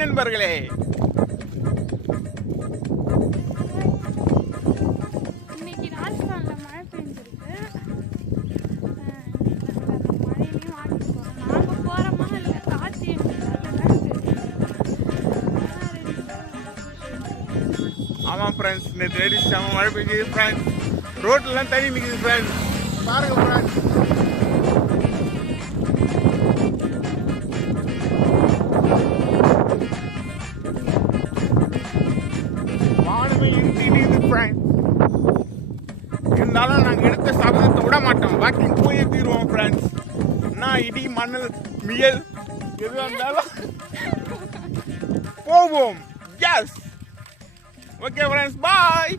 நண்பர்களே. இன்னைக்கு ராஜஸ்தான்ல மழை பெஞ்சிருக்கு. மழையிலையும் வாங்கிட்டு போறோம். நாம போறோமா இல்ல காட்சி ஆமாம் ஃப்ரெண்ட்ஸ், நேற்று ரெடி செம்ம மழை பெய்யுது ஃப்ரெண்ட்ஸ். ரோட்லாம் தண்ணி நிற்குது ஃப்ரெண்ட்ஸ். பாருங்க ஃப்ரெண்ட்ஸ். வானமே இருட்டிடுது ஃப்ரெண்ட்ஸ். இருந்தாலும் நாங்கள் எடுத்த சபதத்தை விட மாட்டோம். வாக்கிங் போயே தீருவோம் ஃப்ரெண்ட்ஸ். நான் இடி மணல் மியல் எதுவாக இருந்தாலும் போவோம். எஸ். ஓகே ஃப்ரெண்ட்ஸ், பாய்.